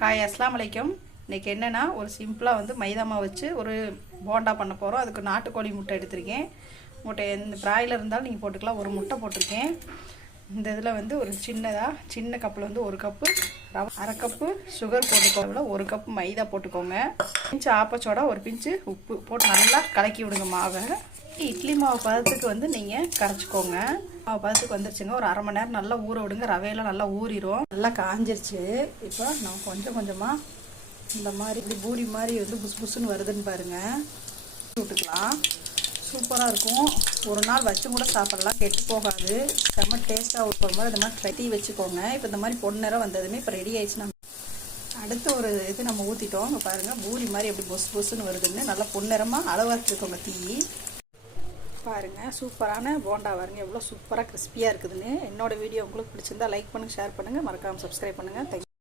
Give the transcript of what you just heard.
Hi அஸ்ஸலாமு அலைக்கும். இன்றைக்கி என்னென்னா ஒரு சிம்பிளாக மைதா மாவு வச்சு ஒரு போண்டா பண்ண போகிறோம். அதுக்கு நாட்டுக்கோழி முட்டை எடுத்திருக்கேன். முட்டை எந்த பிராய்லர் இருந்தாலும் நீங்கள் போட்டுக்கலாம். ஒரு முட்டை போட்டிருக்கேன். இந்த இதில் ஒரு சின்ன கப்பில் ஒரு கப்பு ரவை, அரை கப்பு சுகர் போட்டுக்கோங்க, ஒரு கப்பு மைதா போட்டுக்கோங்க, பிஞ்சு ஆப்பச்சோட ஒரு பிஞ்சு உப்பு போட்டு நல்லா கலக்கி விடுங்க மாவை. இட்லி மாவு பதத்துக்கு நீங்கள் கரைச்சிக்கோங்க. மாவு பதத்துக்கு வந்துருச்சுங்க. ஒரு அரை மணி நேரம் நல்லா ஊற விடுங்க. ரவையெல்லாம் நல்லா ஊறிடும். நல்லா காஞ்சிருச்சு. இப்போ நம்ம கொஞ்சம் கொஞ்சமாக இந்த மாதிரி இப்படி பூரி மாதிரி புஸ் புஸ்ன்னு வருதுன்னு பாருங்கள், விட்டுக்கலாம். சூப்பராக இருக்கும். ஒரு நாள் வச்சு கூட சாப்பிட்லாம், கெட்டு போகாது. செம்ம டேஸ்ட்டாக இருக்கிற மாதிரி இந்த மாதிரி ட்ரை வச்சுக்கோங்க. இப்போ இந்த மாதிரி பொன்னிறம் வந்ததுமே இப்போ ரெடி ஆயிடுச்சுன்னா அடுத்த ஒரு இது நம்ம ஊற்றிட்டோம். இங்கே பாருங்கள், பூரி மாதிரி எப்படி பொஸ் பொஸ்ன்னு வருதுன்னு நல்லா பொன்னிறமாக அளவாக வச்சுக்கோங்க. தீ பாருங்கள், சூப்பரான போண்டா பாருங்கள் எவ்வளோ சூப்பராக கிறிஸ்பியாக இருக்குதுன்னு. என்னோடய வீடியோ உங்களுக்கு பிடிச்சிருந்தா லைக் பண்ணுங்கள், ஷேர் பண்ணுங்கள், மறக்காமல் சப்ஸ்கிரைப் பண்ணுங்கள். தேங்க்யூ.